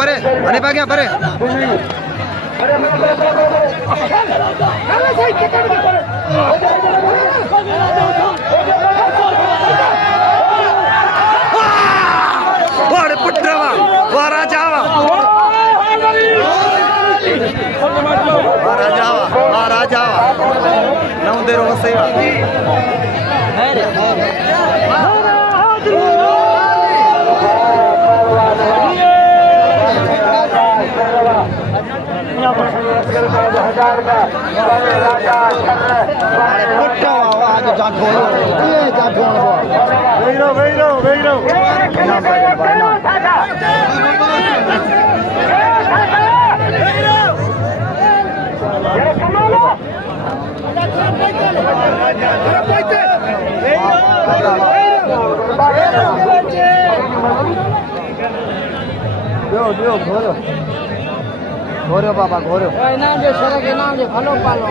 परे आणि बघा परे वाडे पुत्रवा वारा जावा वारा जावा नऊ देरो वसैवा घोरो बाबा घोरो नाम जे सर के नाम जे भलो पालो